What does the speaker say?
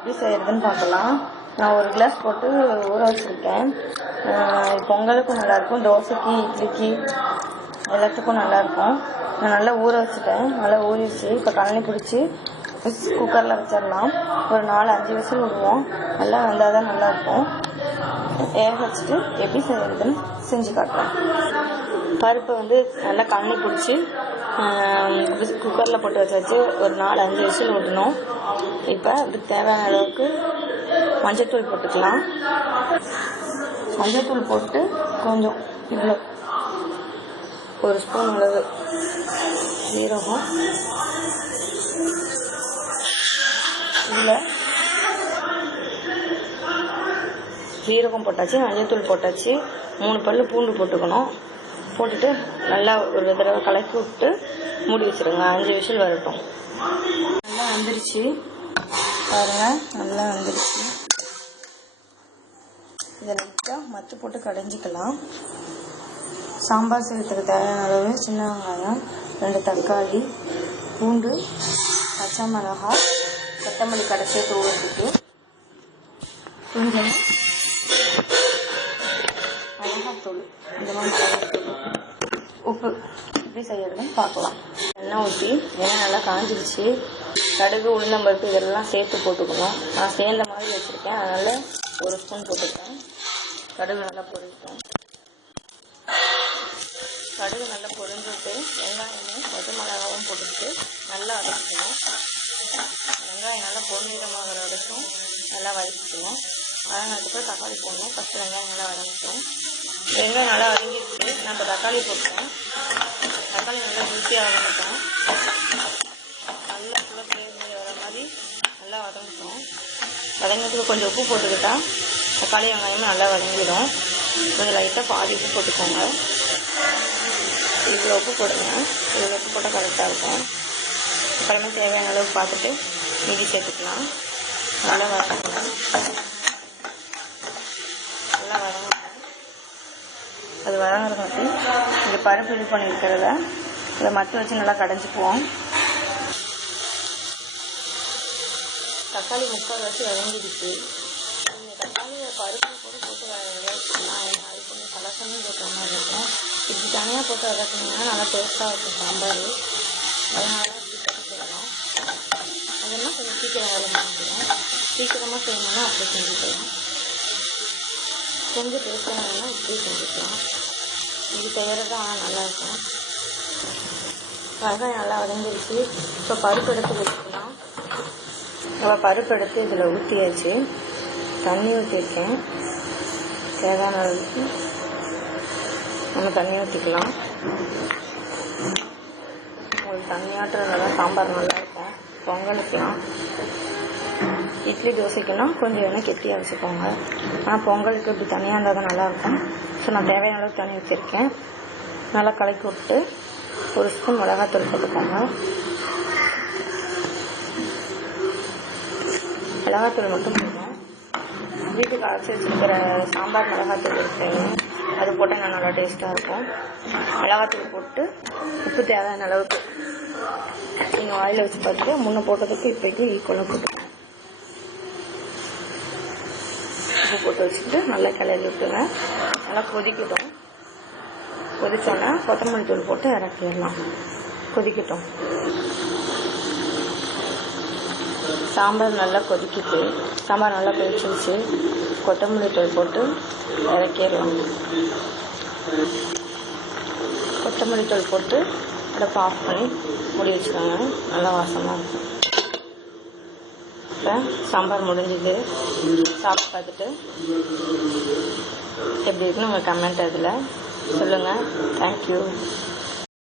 எப்படி செய்கிறதுன்னு பார்க்கலாம். நான் ஒரு கிளாஸ் போட்டு ஊற வச்சுருக்கேன். பொங்கலுக்கும் நல்லாயிருக்கும், தோசைக்கு, இட்லிக்கு எல்லாத்துக்கும் நல்லாயிருக்கும். நான் நல்லா ஊற வச்சுட்டேன். நல்லா ஊறிடுச்சு. இப்போ கழனி பிடிச்சி குக்கரில் வச்சிடலாம். ஒரு 4-5 விசில் விடுவோம். நல்லா வந்தால் தான் நல்லாயிருக்கும். வேக வச்சுட்டு எப்படி செய்கிறதுன்னு செஞ்சு காட்டுறேன். பருப்பை நல்லா கழனி பிடிச்சி குக்கரில் போட்டு வச்சு ஒரு 4-5 விசில் விடணும். இப்போ அதுக்கு தேவையான அளவுக்கு மஞ்சள்தூள் போட்டுக்கலாம். மஞ்சள்தூள் போட்டு கொஞ்சம் இவ்வளோ ஒரு ஸ்பூன் அளவு சீரகம், இதில் சீரகம் போட்டாச்சு, மஞ்சள்தூள் போட்டாச்சு, 3 பல்லு பூண்டு போட்டுக்கணும். போட்டுட்டு நல்லா ஒரு தடவை கலக்கி விட்டு மூடி வச்சுருங்க. 5 விசில் வரட்டும். நல்லா வந்துருச்சு பாருங்கள், நல்லா வந்துருச்சு. இதை லைட்டாக மத்து போட்டு கடைஞ்சிக்கலாம். சாம்பார் செய்யறதுக்கு தேவையான அளவு சின்ன வெங்காயம், 2 தக்காளி, பூண்டு, பச்சை மிளகாய், கொத்தமல்லி கடைசியை தூவத்துக்கு, கொஞ்சம் மிளகாத்தூள், இந்த மாதிரி மிளகாத்தூள், உப்பு. எப்படி செய்யறதுன்னு பார்க்கலாம். எண்ணெய் ஊற்றி எண்ணெய் நல்லா காஞ்சிருச்சு. கடுகு, உளுந்தம்பருப்பு இதெல்லாம் சேர்த்து போட்டுக்கணும். நான் சேர்ந்த மாதிரி வச்சுருக்கேன், அதனால் 1 ஸ்பூன் போட்டுருக்கேன். கடுகு நல்லா பொரிப்பேன். கடுகு நல்லா பொரிஞ்சுட்டு வெங்காயமும் பச்சை மிளகாவும் போட்டுக்கிட்டு நல்லா வதக்கிக்கணும். வெங்காயம் நல்லா பொன்னிறமாகிற வரைக்கும் நல்லா வதக்கிக்கணும். வதங்கினதுக்கு தக்காளி போடணும். ஃபஸ்ட்டு வெங்காயம் நல்லா வதங்கிட்டோம். வெங்காயம் நல்லா வதங்கிடுச்சு. நான் இப்போ தக்காளி போட்டேன். தக்காளி நல்லா ருசியாக வதங்கிட்டோம். நல்லா ஃபுல்லாக ஃப்ளேவர் வர மாதிரி நல்லா வதங்கிட்டோம். வதங்கிறதுக்கு கொஞ்சம் உப்பு போட்டுக்கிட்டா தக்காளி வெங்காயமும் நல்லா வதங்கிடும். கொஞ்சம் லைட்டாக பாதி உப்பு போட்டுக்கோங்க. இவ்வளோ உப்பு போடுங்க. இவ்வளோ உப்பு போட்டால் கரெக்டாக இருக்கும். அப்புறமே தேவையான அளவுக்கு பார்த்துட்டு மீதி சேர்த்துக்கலாம். நல்லா வதங்கணும். நல்லா வதங்கணும். அது வதங்குறதுக்கு இங்கே பருப்பு இது பண்ணியிருக்கிறத இதை மற்ற வச்சு நல்லா கடைஞ்சிக்குவோம். தக்காளி 3/4 வச்சு வதங்கிடுச்சு. நீங்கள் தக்காளியை பருப்பு கூட போட்டு வதக்கலாம். அது கொஞ்சம் கலசன்னு போட்டுற மாதிரி இருக்கும். இப்படி தனியாக போட்டு வதக்கினீங்கன்னா நல்லா டேஸ்ட்டாக இருக்கும் சாம்பார். அதனால இப்படி போட்டு செய்யலாம். அதெல்லாம் கொஞ்சம் சீக்கிரம் வேலை முடிஞ்சிடும். சீக்கிரமாக செய்யணும்னா அப்படி செஞ்சுக்கலாம். கொஞ்சம் டேஸ்ட்டாக வேணும்னா இப்படி செஞ்சுக்கலாம். இது செய்கிறது ஆனால் நல்லாயிருக்கும். வெங்காயம் நல்லா வதங்கிடுச்சு. இப்போ பருப்பு எடுத்து வச்சுக்கலாம். நம்ம பருப்பு எடுத்து இதில் ஊற்றியாச்சு. தண்ணி ஊற்றிருக்கேன். தேவையான அளவுக்கு நம்ம தண்ணி ஊற்றிக்கலாம். உங்களுக்கு தண்ணி ஆட்டுறதுனால சாம்பார் நல்லாயிருக்கும். பொங்கலுக்கெலாம், இட்லி தோசைக்குன்னா கொஞ்சம் வேணால் கெட்டியாக வச்சுக்கோங்க. ஆனால் பொங்கலுக்கு இப்படி தனியாக இருந்தால் தான் நல்லாயிருக்கும். ஸோ நான் தேவையான அளவுக்கு தண்ணி வச்சுருக்கேன். நல்லா கலக்கி விட்டு 1 ஸ்பூன் மிளகாத்தூள் போட்டுக்கோங்க. மிளகாத்தூள் மட்டும் போடுவோம். வீட்டுக்கு அரைச்சி வச்சுருக்கிற சாம்பார் மிளகாத்தூள் இருக்குங்க, அது போட்டால் நல்லா டேஸ்ட்டாக இருக்கும். மிளகாத்தூள் போட்டு உப்பு தேவையான அளவுக்கு நீங்கள் ஆயில் வச்சு பார்த்துட்டு முன்ன போட்டதுக்கு இப்போக்கு ஈக்குவலாக போட்டுக்கோங்க. உப்பு போட்டு வச்சுட்டு நல்லா கிளறி விட்டுங்க. நல்லா கொதிக்கட்டும். கொதிச்சோன்னா கொத்தமல்லி தூள் போட்டு இறக்கிடலாம். கொதிக்கட்டும். சாம்பார் நல்லா கொதிக்கிட்டு, சாம்பார் நல்லா கொதிச்சிருச்சு. கொத்தமல்லி தூள் போட்டு இறக்கிடலாம். கொத்தமல்லி தூள் போட்டு அடுப்பை ஆஃப் பண்ணி மூடி வச்சுக்கோங்க. நல்லா வாசமாக இருக்கும். இப்போ சாம்பார் முடிஞ்சுது. சாப்பிட்டு பார்த்துட்டு எப்படி இருக்குன்னு உங்கள் கமெண்ட் அதில் சொல்லுங்கள். தேங்க்யூ.